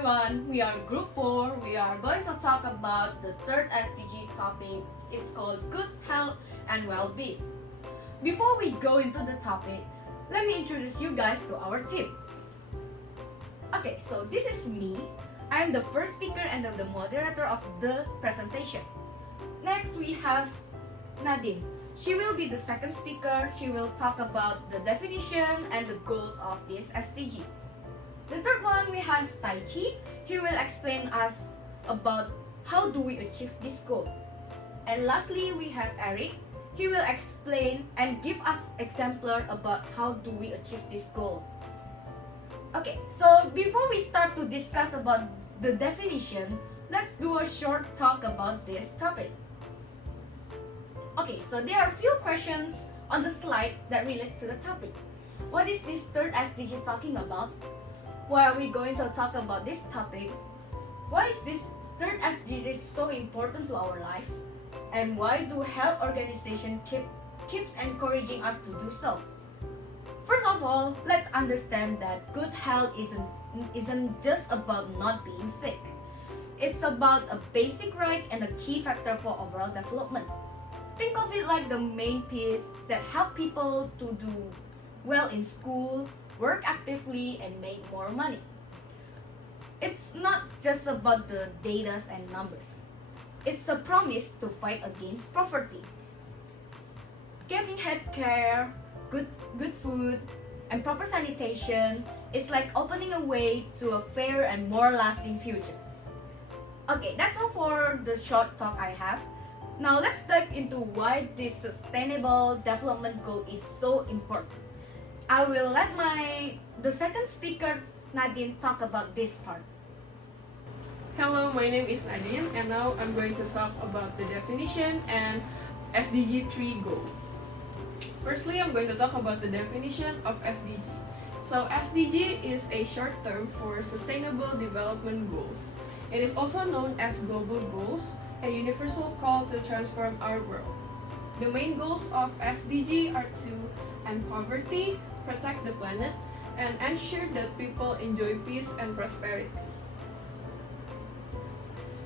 everyone, we are Group 4. We are going to talk about the third SDG topic. It's called Good Health and Well-Being. Before we go into the topic, let me introduce you guys to our team. Okay, so this is me. I am the first speaker and I'm the moderator of the presentation. Next, we have Nadine. She will be the second speaker. She will talk about the definition and the goals of this SDG. The third one, we have TaiChi. He will explain us about how do we achieve this goal. And lastly, we have Eric. He will explain and give us exemplar about how do we achieve this goal. Okay, so before we start to discuss about the definition, let's do a short talk about this topic. Okay, so there are a few questions on the slide that relates to the topic. What is this third SDG talking about? Why are we going to talk about this topic? Why is this third SDG so important to our life? And why do health organizations keeps encouraging us to do so? First of all, let's understand that good health isn't just about not being sick. It's about a basic right and a key factor for overall development. Think of it like the main piece that help people to do well in school, work actively, and make more money. It's not just about the data and numbers. It's a promise to fight against poverty. Getting health care, good food, and proper sanitation is like opening a way to a fair and more lasting future. Okay, that's all for the short talk I have. Now let's dive into why this sustainable development goal is so important. I will let the second speaker, Nadine, talk about this part. Hello, my name is Nadine, and now I'm going to talk about the definition and SDG 3 goals. Firstly, I'm going to talk about the definition of SDG. So SDG is a short term for Sustainable Development Goals. It is also known as Global Goals, a universal call to transform our world. The main goals of SDG are to end poverty, protect the planet, and ensure that people enjoy peace and prosperity.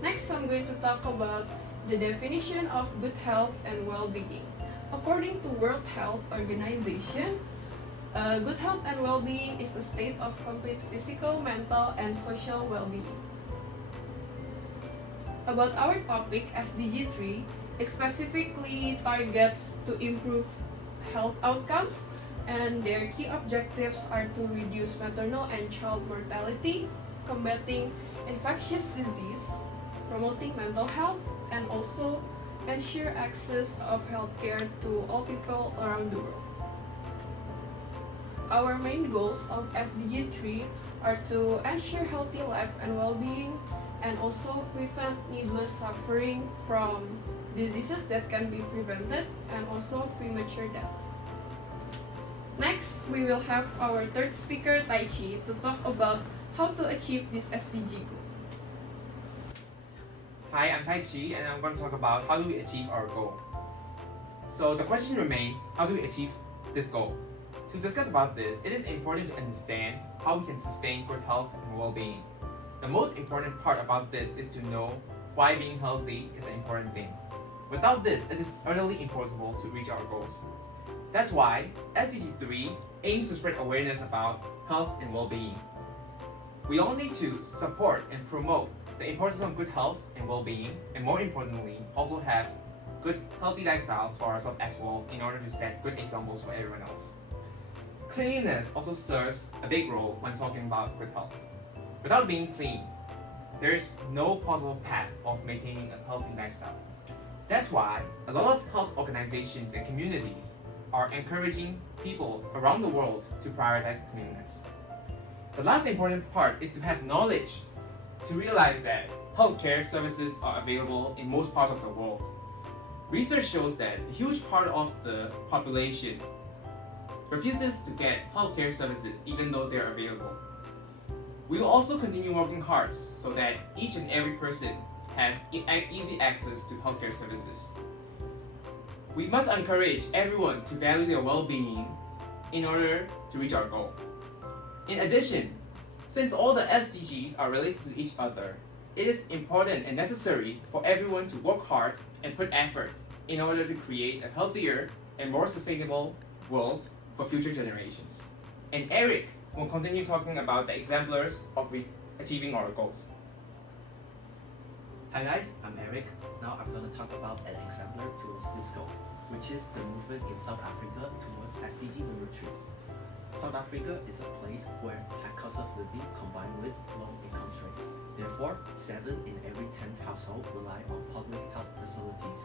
Next, I'm going to talk about the definition of good health and well-being. According to World Health Organization, good health and well-being is a state of complete physical, mental, and social well-being. About our topic, SDG 3, it specifically targets to improve health outcomes, and their key objectives are to reduce maternal and child mortality, combating infectious disease, promoting mental health, and also ensure access of healthcare to all people around the world. Our main goals of SDG 3 are to ensure healthy life and well-being, and also prevent needless suffering from diseases that can be prevented, and also premature death. Next, we will have our third speaker, TaiChi, to talk about how to achieve this SDG goal. Hi, I'm TaiChi, and I'm going to talk about how do we achieve our goal. So the question remains, how do we achieve this goal? To discuss about this, it is important to understand how we can sustain good health and well-being. The most important part about this is to know why being healthy is an important thing. Without this, it is utterly impossible to reach our goals. That's why SDG 3 aims to spread awareness about health and well-being. We all need to support and promote the importance of good health and well-being, and more importantly, also have good healthy lifestyles for ourselves as well in order to set good examples for everyone else. Cleanliness also serves a big role when talking about good health. Without being clean, there is no possible path of maintaining a healthy lifestyle. That's why a lot of health organizations and communities are encouraging people around the world to prioritize cleanliness. The last important part is to have knowledge, to realize that healthcare services are available in most parts of the world. Research shows that a huge part of the population refuses to get healthcare services even though they are available. We will also continue working hard so that each and every person has easy access to healthcare services. We must encourage everyone to value their well-being in order to reach our goal. In addition, Since all the SDGs are related to each other, it is important and necessary for everyone to work hard and put effort in order to create a healthier and more sustainable world for future generations. And Eric will continue talking about the exemplars of achieving our goals. Hi guys, I'm Eric. Now I'm going to talk about an exemplar towards this goal, which is the movement in South Africa toward SDG number 3. South Africa is a place where high cost of living combined with low income rate. Therefore, 7 in every 10 households rely on public health facilities.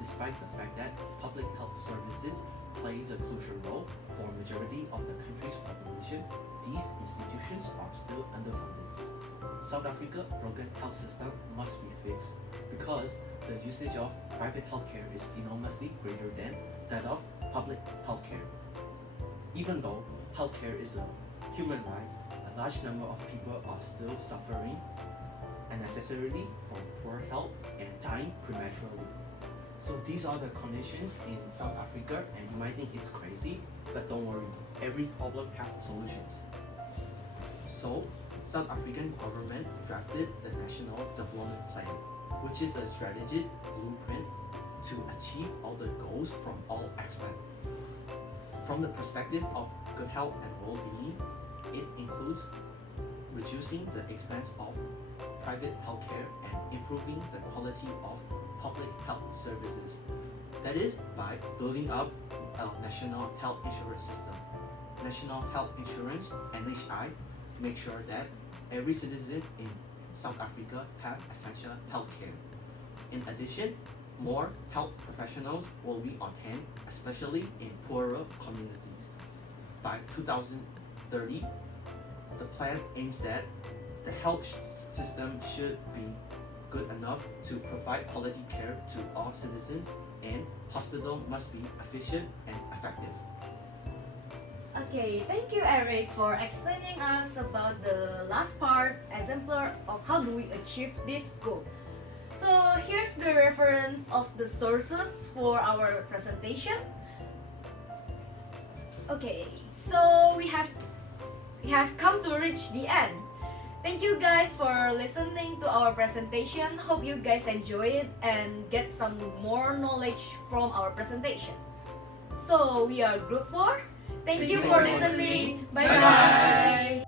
Despite the fact that public health services plays a crucial role for a majority of the country's population, these institutions are still underfunded. South Africa's broken health system must be fixed because the usage of private healthcare is enormously greater than that of public healthcare. Even though healthcare is a human right, a large number of people are still suffering unnecessarily from poor health and dying prematurely. So these are the conditions in South Africa, and you might think it's crazy, but don't worry, every problem has solutions. So, South African government drafted the National Development Plan, which is a strategic blueprint to achieve all the goals from all aspects. From the perspective of good health and well-being, it includes reducing the expense of private healthcare and improving the quality of public health services. That is by building up a national health insurance system. National Health Insurance (NHI) make sure that every citizen in South Africa have essential healthcare. In addition, more health professionals will be on hand, especially in poorer communities. By 2030, the plan aims that the health system should be good enough to provide quality care to all citizens, and hospitals must be efficient and effective. Okay, thank you Eric for explaining us about the last part, exemplar of how do we achieve this goal. So here's the reference of the sources for our presentation. Okay, so we have come to reach the end. Thank you guys for listening to our presentation. Hope you guys enjoy it and get some more knowledge from our presentation. So we are group 4. Thank you for listening. Bye bye.